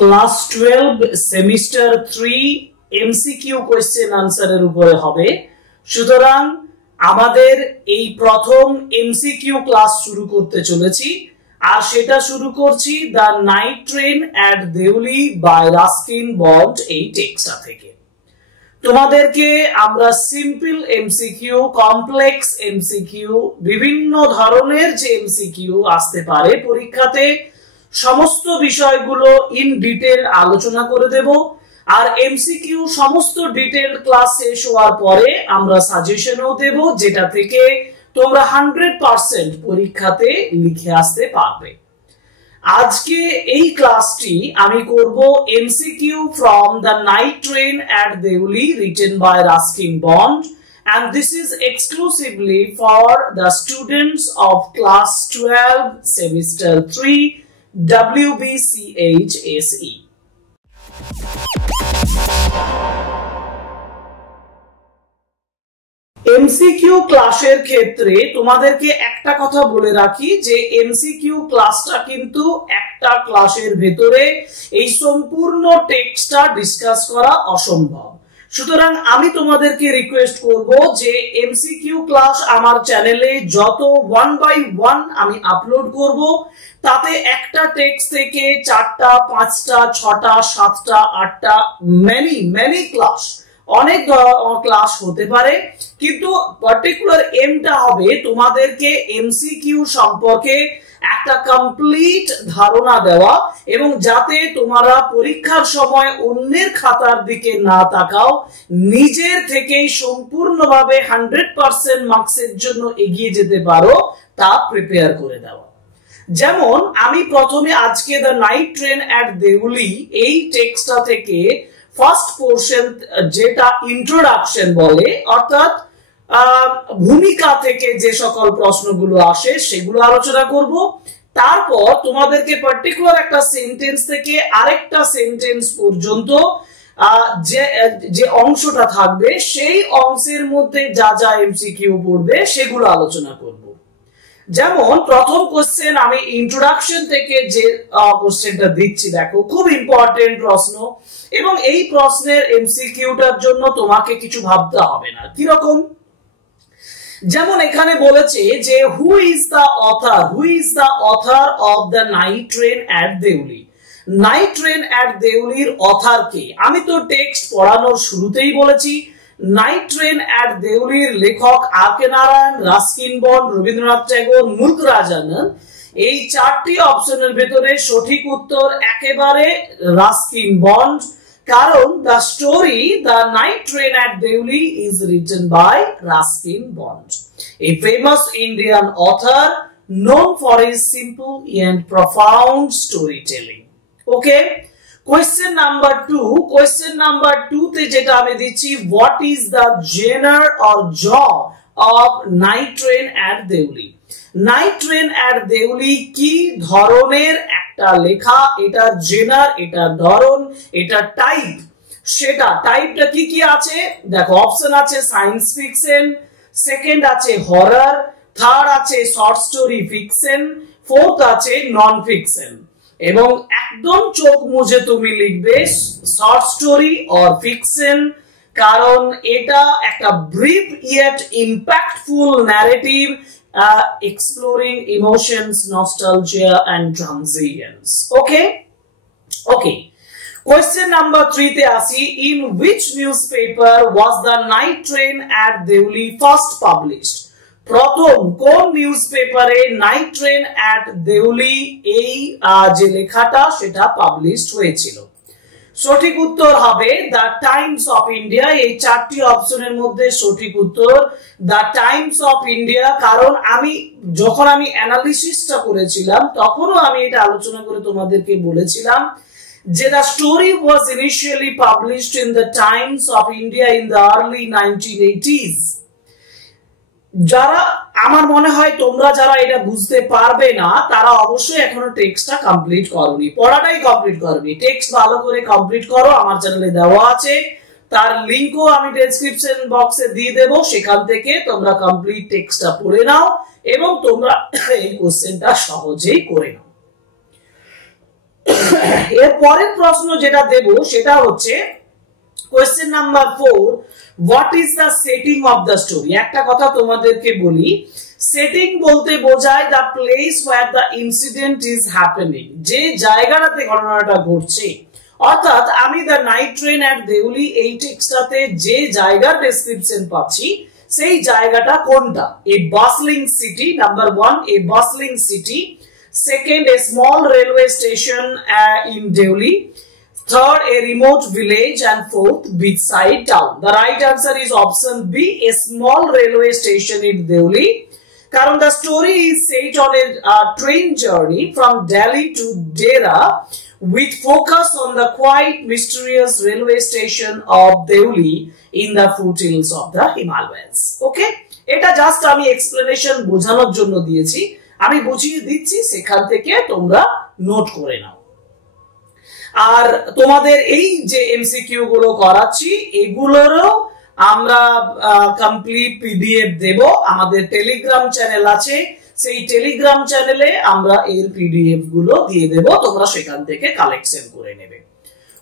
Class 12 semester 3 MCQ question আনসারের উপরে হবে। সুতরাং আমাদের এই প্রথম এমসিকিউ ক্লাস শুরু করতে চলেছি, আর সেটা শুরু করছি the night train at Deoli by Ruskin Bond এই টেক্সটটা থেকে। তোমাদেরকে আমরা সিম্পল এমসিকিউ, কমপ্লেক্স এমসিকিউ, বিভিন্ন ধরনের যে এমসিকিউ আসতে পারে পরীক্ষাতে, সমস্ত বিষয়গুলো ইন ডিটেল আলোচনা করে দেব। আর এমসিকিউ সমস্ত ডিটেল ক্লাস শেষ হওয়ার পরে আমরা সাজেশনও দেব, যেটা থেকে তোমরা 100% পরীক্ষাতে লিখে আসতে পারবে। আজকে এই ক্লাসটি আমি করব MCQ from the night train at Deoli written by Ruskin Bond, and this is exclusively for the students of class 12 semester 3 WBCHSE. MCQ ক্লাসের ক্ষেত্রে তোমাদেরকে একটা কথা বলে রাখি যে এমসিকিউ ক্লাসটা কিন্তু একটা ক্লাসের ভেতরে এই সম্পূর্ণ টেক্সটটা ডিসকাস করা অসম্ভব। সুতরাং আমি তোমাদেরকে রিকোয়েস্ট করব যে এমসিকিউ ক্লাস আমার চ্যানেলে যত 1 বাই 1 আমি আপলোড করব, তাতে একটা টেক্সট থেকে 4টা 5টা 6টা 7টা 8টা মেনি ক্লাস, অনেক ক্লাস হতে পারে, কিন্তু পার্টিকুলার এমটা হবে তোমাদেরকে এমসিকিউ সম্পর্কে একটা কমপ্লিট ধারণা দেওয়া, এবং যাতে তোমরা পরীক্ষার সময় অন্যের খাতার দিকে না তাকাও, নিজের থেকেই সম্পূর্ণভাবে 100% মার্কসের জন্য এগিয়ে যেতে পারো, তা প্রিপেয়ার করে দেওয়া। যেমন আমি প্রথমে আজকে the night train at Deoli এই টেক্সটটা থেকে ফার্স্ট পোরশন, যেটা ইন্ট্রোডাকশন বলে, অর্থাৎ ভূমিকা থেকে যে সকল প্রশ্নগুলো আসে সেগুলো আলোচনা করব। তারপর তোমাদেরকে পার্টিকুলার একটা সেন্টেন্স থেকে আরেকটা সেন্টেন্স পর্যন্ত যে অংশটা থাকবে সেই অংশের মধ্যে যা যা এমসিকিউ পড়বে সেগুলো আলোচনা করব। যেমন প্রথম কোশ্চেন আমি ইন্ট্রোডাকশন থেকে যে কোশ্চেনটা দিচ্ছি, দেখো খুব ইম্পর্টেন্ট প্রশ্ন, এবং এই প্রশ্নের এমসিকিউটার জন্য তোমাকে কিছু ভাবতে হবে না। কিরকম? যেমন এখানে বলেছে যে who is the author of the night train at Deoli. Night train at দেউলির অথর কে? আমি তো টেক্সট পড়ানোর শুরুতেই বলেছি নাইট ট্রেন অ্যাট দেউলির লেখক R K. Narayan, Ruskin bond, Rabindranath Tagore, মুলকরাজানন। এই চারটি অপশনের ভেতরে সঠিক উত্তর একেবারে রাস্কিন বন্ড, কারণ the story the night train at Deuli is written by Ruskin bond, a famous Indian author known for his simple and profound storytelling. Okay, question number 2. Question number 2 তে যেটা আমি দিচ্ছি, what is the genre or genre of night train at Deoli? Night train at Deoli কি ধরনের একটা লেখা, এটা জেনার, এটা ধরন, এটা টাইপ, সেটা টাইপটা কি কি আছে দেখো। অপশন আছে সায়েন্স ফিকশন, সেকেন্ড আছে হরর, থার্ড আছে শর্ট স্টোরি ফিকশন, ফোর্থ আছে নন ফিকশন। এবং একদম চোখ মুজে তুমি লিখবে শর্ট স্টোরি অর ফিকশন, কারণ এটা একটা brief yet impactful narrative exploring emotions, nostalgia and transience. Okay. Question number 3 te asi, in which newspaper was the night train at deuli first published? প্রথম কোন নিউজপেপারে নাইট ট্রেন অ্যাট দেউলি এই যে লেখাটা সেটা published হয়েছিল? সঠিক উত্তর হবে দ্য টাইমস অফ ইন্ডিয়া। এই চারটি অপশনের মধ্যে সঠিক উত্তর দ্য টাইমস অফ ইন্ডিয়া, কারণ যখন আমি অ্যানালিসিসটা করেছিলাম তখনও আমি এটা আলোচনা করে তোমাদেরকে বলেছিলাম যে the story was initially published in the Times of India in the early 1980s। যারা আমার মনে হয় তোমরা যারা এটা বুঝতে পারবে না তারা অবশ্যই এখনো টেক্সটটা কমপ্লিট করোনি, পড়াটাই কমপ্লিট করোনি। টেক্সট ভালো করে কমপ্লিট করো, আমার চ্যানেলে দেওয়া আছে, তার লিংকও আমি ডেসক্রিপশন বক্সে দিয়ে দেব, সেখান থেকে তোমরা কমপ্লিট টেক্সটটা পড়ে নাও এবং তোমরা এই কোশ্চেনটা সহজেই করে নাও। এর পরের প্রশ্ন যেটা দেব সেটা হচ্ছে question number 4, what is the setting of the story. একটা কথা তোমাদেরকে বলি, সেটিং বলতে বোঝায় the place where the incident is happening, যে জায়গাটাতে ঘটনাটা ঘটছে। অর্থাৎ আমি the night train at Deoli এই টেক্সটটাতে যে জায়গার ডেসক্রিপশন পাচ্ছি সেই জায়গাটা কোনটা? A bustling city, number 1 a bustling city, second a small railway station in Delhi, third a remote village, and fourth beachside town. The right answer is option B, a small railway station in Delhi. Karan the story is set on a train journey from Delhi to Dera with focus on the quite mysterious railway station of Delhi in the foothills of the Himalayas. Okay, এটা just আমি explanation বোঝানোর জন্য দিয়েছি, আমি বুঝিয়ে দিচ্ছি, সেখান থেকে তোমরা নোট করে নাও। আর তোমাদের এই যে এমসিকিউ গুলো করাচ্ছি এগুলোরও আমরা কমপ্লিট পিডিএফ দেব, আমাদের টেলিগ্রাম চ্যানেল আছে, সেই টেলিগ্রাম চ্যানেলে আমরা এর পিডিএফ গুলো দিয়ে দেব, তোমরা সেখান থেকে কালেকশন করে নেবে।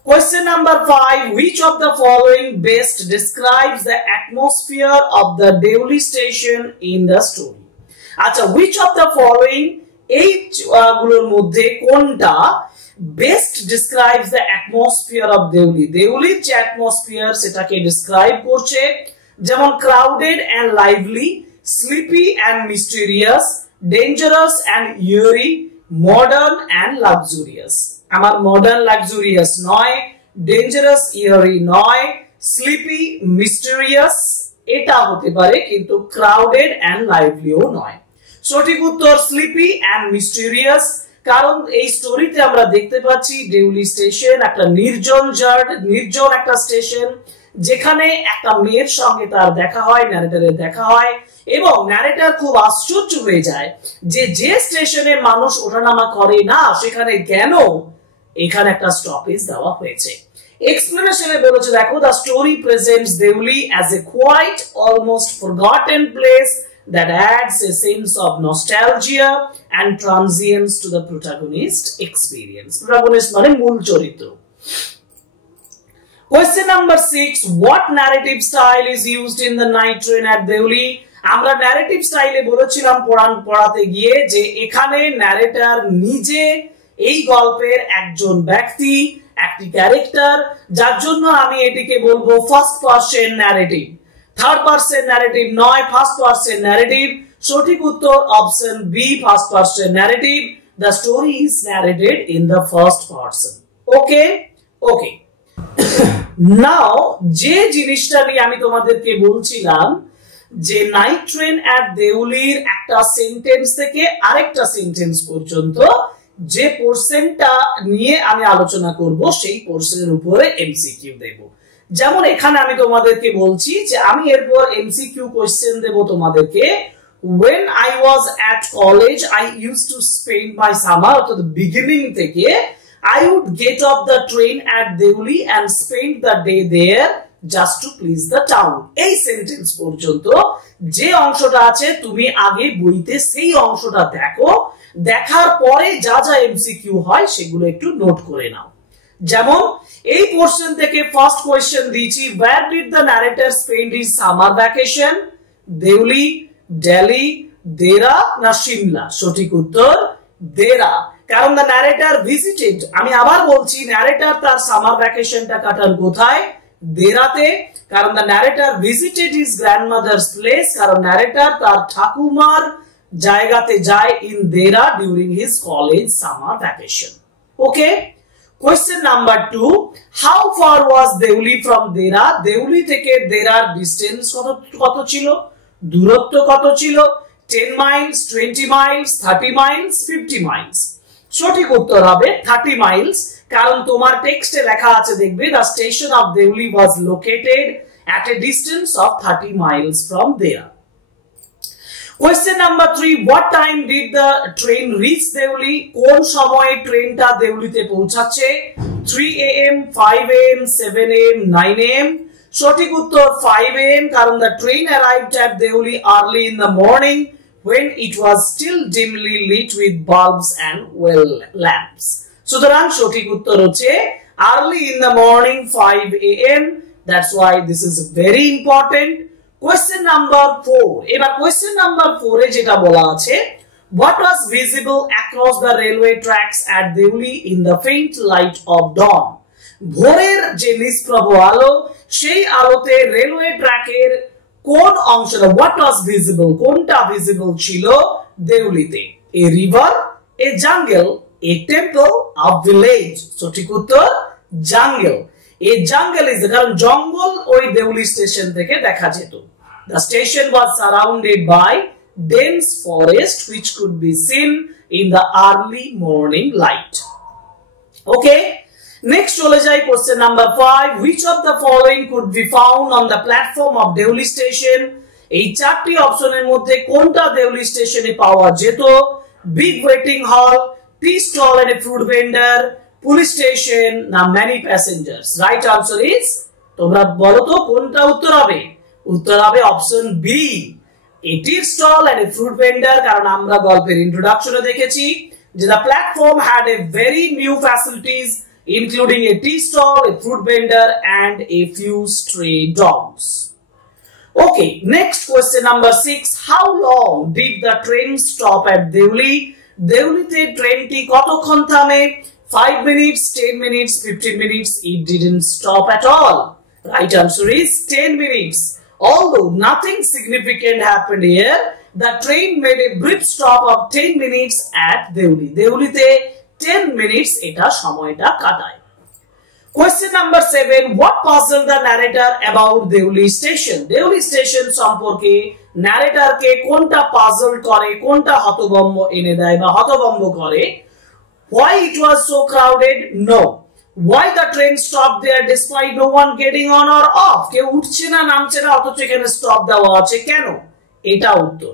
Question number 5, which of the following best describes the atmosphere of the Deoli station in the story? আচ্ছা, which of the following এই গুলোর মধ্যে কোনটা best describes the atmosphere of Deoli? দেউলির যে atmosphere সেটাকে describe করছে, যেমন crowded and lively, sleepy and mysterious, dangerous and eerie, modern and luxurious. আমার modern luxurious নয়, dangerous eerie নয়, sleepy mysterious এটা হতে পারে, কিন্তু crowded and lively ও নয়। সঠিক উত্তর স্লিপি এন্ড মিস্টেরিয়াস, কারণ এই স্টোরিতে আমরা দেখতে পাচ্ছি দেউলি স্টেশন একটা নির্জন একটা স্টেশন, যেখানে একটা মেয়ের সঙ্গে তার দেখা হয়, ন্যারেটরের দেখা হয়, এবং ন্যারেটর খুব আশ্চর্য হয়ে যায় যে যে স্টেশনে মানুষ ওঠানামা করে না সেখানে কেন এখানে একটা স্টপেজ দেওয়া হয়েছে। এক্সপ্লেনেশনে বলেছে, দেখো, the story presents Deoli as a quite almost forgotten place that adds a sense of nostalgia and transience to the protagonist experience. Protagonist মানে মূল চরিত্র। Question number 6, what narrative style is used in the night train at Deoli? আমরা narrative স্টাইলে বলেছিলাম পড়াতে গিয়ে যে এখানে ন্যারেটর নিজে এই গল্পের একজন ব্যক্তি, একটি ক্যারেক্টার, যার জন্য আমি এটিকে বলবো first person narrative. Third person narrative নয়, ফার্স্ট পারসন ন্যারেটিভ। সঠিক উত্তর option B, first person narrative. The story is narrated in the first person. Okay okay, now যে জিনিসটা নিয়ে আমি তোমাদেরকে বলছিলাম যে নাইট ট্রেন অ্যাট দেউলির একটা সেন্টেন্স থেকে আরেকটা সেন্টেন্স পর্যন্ত যে পোরশনটা নিয়ে আমি আলোচনা করব সেই পোরশনের উপরে এমসিকিউ দেব। যেমন এখানে আমি তোমাদেরকে বলছি যে আমি এরপর এমসিকিউ কোশ্চেন দেব তোমাদেরকে। when I was at college I used to spend my summer, অর্থাৎ বিগিনিং থেকে I would get off the train at Deuli and spend the day there just to please the town. এই sentence পর্যন্ত যে অংশটা আছে তুমি আগে বইতে সেই অংশটা দেখো, দেখার পরে যা যা এমসিকিউ হয় সেগুলো একটু নোট করে নাও। যেমন এই পোরশন থেকে ফার্স্ট কোশ্চেন দিয়েছি, where did the narrator spend his summer vacation? Deoli, Delhi, Dehra না সিমলা? সঠিক উত্তর দেরা, কারণ the narrator visited, আমি আবার বলছি narrator তার সামার ভ্যাকেশনটা কাটান কোথায়? দেরাতে, কারণ the narrator visited his grandmother's place, কারণ narrator তার ঠাকুমার জায়গাতে যায় in Dera during his college summer vacation. Okay, question number 2, how far was Deuli from Dera? Deuli থেকে দেরার ডিসটেন্স কত ছিল, দূরত্ব কত ছিল? 10 miles, 20 miles, 30 miles, 50 miles? সঠিক উত্তর হবে 30 miles, কারণ তোমার টেক্সটে লেখা আছে, দেখবে, the station of Deuli was located at a distance of 30 miles from Dera. Question number 3, what time did the train reach Deuli? কোন সময়ে ট্রেনটা দেউলিতে পৌঁছাচ্ছে? 3 am, 5 am, 7 am, 9 am? সঠিক উত্তর 5 am, কারণ the train arrived at Deuli early in the morning when it was still dimly lit with bulbs and well lamps. সুতরাং সঠিক উত্তর হচ্ছে early in the morning 5 AM. That's why this is very important. Question number 4. এবার question number 4 এ যেটা বলা আছে, what was visible across the railway tracks at Deuli in the faint light of dawn? ভোরের যে নিষ্প্রভ আলো, সেই আলোতে রেলওয়ে ট্র্যাকের কোন অংশটা, what was visible, কোনটা ভিজিবল ছিল দেউলিতে? a river, a jungle, a temple, a village. সঠিক উত্তর jungle. a jungle is the কারণ জঙ্গল ওই দেউলি স্টেশন থেকে দেখা যেত. the station was surrounded by dense forest which could be seen in the early morning light. Okay, next চলে যাই question number 5. which of the following could be found on the platform of Deuli station? এই চারটি অপশনের মধ্যে কোনটা দেউলি স্টেশনে পাওয়া যেত? big waiting hall, tea stall and a fruit vendor, police station না many passengers? right answer is, তোমরা বলো তো কোনটা উত্তর হবে? উত্তর হবে option B, a tea stall and a fruit vendor, কারণ আমরা গল্পের ইন্ট্রোডাকশনে দেখেছি যে the platform had a very new facilities including a tea stall, a fruit vendor and a few stray dogs. Okay, next question number 6. how long did the train stop at Deuli? দেউলিতে ট্রেনটি কতক্ষণ থামে? 5 minutes, 10 minutes, 15 minutes? It didn't stop at all. Right answer is 10 minutes. Although nothing significant happened here, the train made a brief stop of 10 minutes at Deuli. দেউলিতে 10 minutes এটা সময়টা কাটায়. Question number 7. what puzzled the narrator about Deuli station? Deuli station সম্পর্কে narratorকে কোনটা puzzle করে, কোনটা হতভম্ব এনে দেয় বা হতভম্ব করে? why it was so crowded? No. why the train stopped there despite no one getting on or off? কেউ উঠছে না নামছে না অথচ এখানে স্টপ দেওয়া আছে, কেন? এটা উত্তর,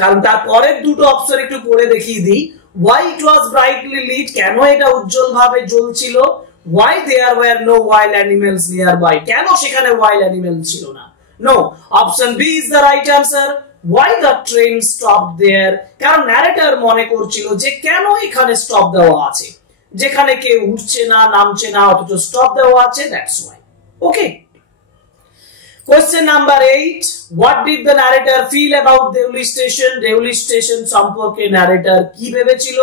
কারণ তার পরের দুটো অপশন একটু পড়ে দেখিয়ে দিই. why it was brightly lit, কেন এটা উজ্জ্বল ভাবে জ্বলছিল? why there were no wild animals nearby, কেন সেখানে wild animals ছিল না? no, option B is the right answer. why the train stopped there, কারণ narrator মনে করছিল যে কেন এখানে স্টপ দেওয়া আছে, যেখানে কেউ উঠছে না নামছে না অথচ স্টপ দেওয়া আছে, that's why. okay, question number 8. what did the narrator feel about Deuli station? Deuli station সম্পর্কে narrator কি ভেবেছিল?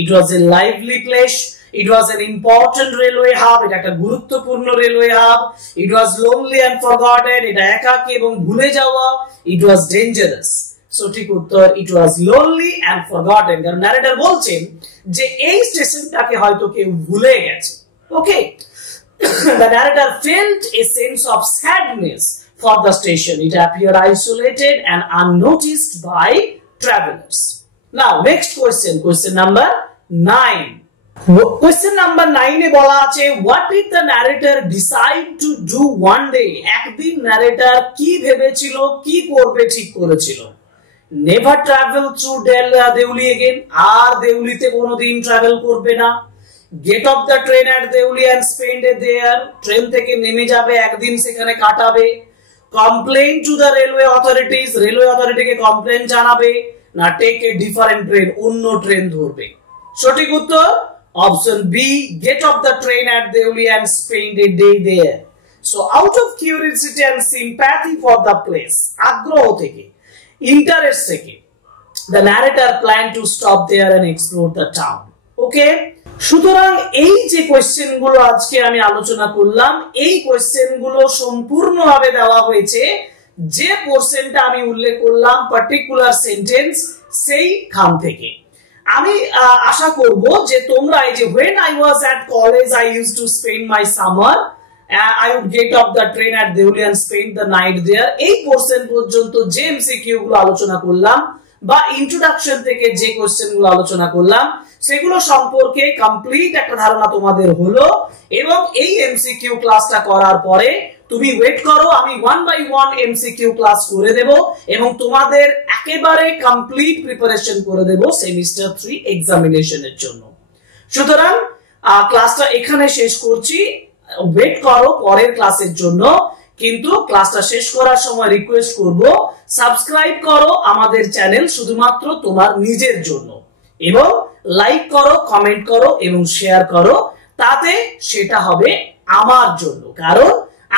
it was a lively place, it was an important railway hub, এটা একটা গুরুত্বপূর্ণ railway hub. it was lonely and forgotten, এটা একাকী এবং ভুলে যাওয়া. it was dangerous. সঠিক উত্তর it was lonely and forgotten, কারণ narrator বলছেন যে এই স্টেশনটাকে হয়তো কেউ ভুলে গেছে. okay, the narrator felt a sense of sadness for the station. it appeared isolated and unnoticed by travelers. now next question, question number 9. question number 9 এ বলা আছে what did the narrator decide to do one day? একদিন narrator কি ভেবেছিল, কি করবে ঠিক করেছিল? never travel through Deuli again, আর দেউলিতে কোনোদিন ট্রাভেল করবে না. get off the train at Deuli and spend it there, train থেকে নেমে যাবে, একদিন সেখানে কাটাবে. complain to the railway authorities, railway অথরিটিকে কমপ্লেন জানাবে, না take a different train, অন্য ট্রেন ধরবে? সঠিক উত্তর option B, get off the train at Deuli and spend a day there. so out of curiosity and sympathy for the place, আগ্রহ থেকে, interest থেকে, the narrator planned to stop there and explore the town. okay, সুতরাং এই যে question গুলো আজকে আমি আলোচনা করলাম, এই কোশ্চেন গুলো সম্পূর্ণভাবে দেওয়া হয়েছে যে পোরশনটা আমি উল্লেখ করলাম পার্টিকুলার সেন্টেন্স সেই খান থেকে. আমি আশা করব যে তোমরা এই যে when I was at college I used to spend my summer, I would get off the train at Deuli and spend the night there, এই পোরশন পর্যন্ত যে এমসিকিউ গুলো আলোচনা করলাম বা ইন্ট্রোডাকশন থেকে যে কোশ্চেন গুলো আলোচনা করলাম সেগুলো সম্পর্কে কমপ্লিট একটা ধারণা তোমাদের হলো. এবং এই এমসিকিউ ক্লাসটা করার পরে তুমি ওয়েট করো, আমি 1 by 1 এমসিকিউ ক্লাস করে দেব এবং তোমাদের একেবারে কমপ্লিট প্রিপারেশন করে দেব সেমিস্টার 3 এক্সামিনেশনের জন্য. সুতরাং ক্লাসটা এখানে শেষ করছি, ওয়েট করো পরের ক্লাসের জন্য. কিন্তু ক্লাসটা শেষ করার সময় রিকোয়েস্ট করব সাবস্ক্রাইব করো আমাদের চ্যানেল শুধুমাত্র তোমার নিজের জন্য, এবং লাইক করো, কমেন্ট করো এবং শেয়ার করো, তাতে সেটা হবে আমার জন্য, কারণ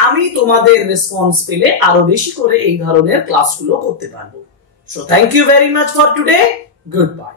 আমি তোমাদের রেসপন্স পেলে আরো বেশি করে এই ধরনের ক্লাসগুলো করতে পারবো। So thank you very much for today, good bye.